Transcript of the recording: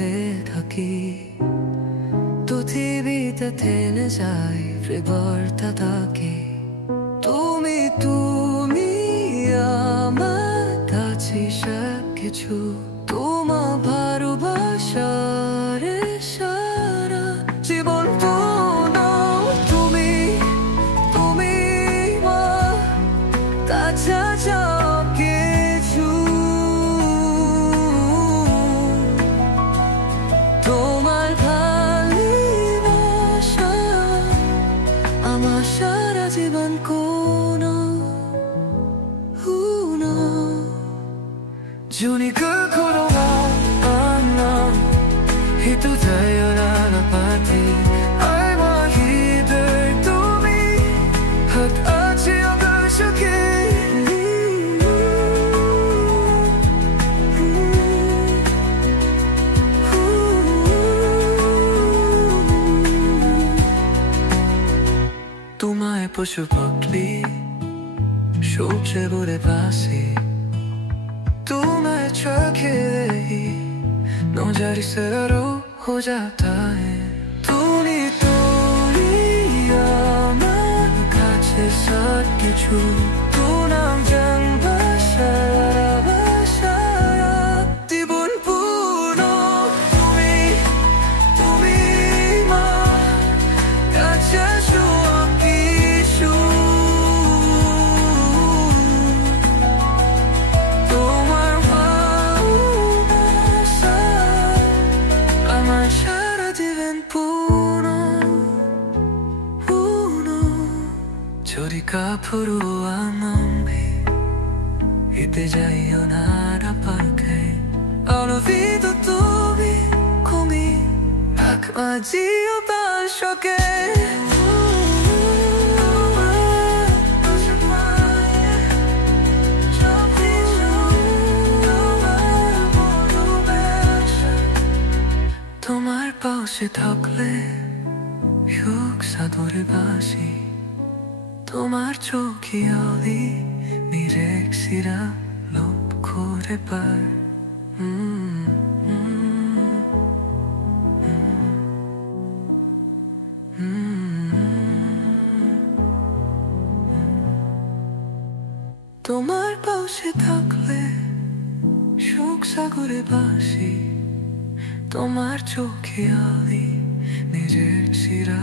পথে থাকি, পৃথিবীতে থেমে যায় বার্তা থাকে। তুমি তুমি আমার কাছে সব কিছু, তোমার ভালোবাসার সারা জীবন নাও তুমি, তুমি মা কাছে সব কিছু। তোমার ভালোবাসা আমার সারা জীবন কোনো Junikukurowa ana hitudaya napati I want either to me hat achi agashake তোমায় পশু পাখি সবচেয়ে বড় বাসি तुम्हें चखे नौजरी सरो हो जाता है तूनी आमान काचे साथ के छू तू नाम जंग बशारा बशारा तिबुन पुनो तुम्ही मा काचे शू Kishu Chorika purua mambe Ite jaiyo nara parke Olvido tuvi komi Akmajiyo bashoke Tomar paushe thakle Yuk sadore basi তোমার চোখে আলি নিরেক্সিরা লোপ করে পার তোমার পাশে থাকলে সুখ সাগরে বাসি তোমার চোখে আলি নিজের সিরা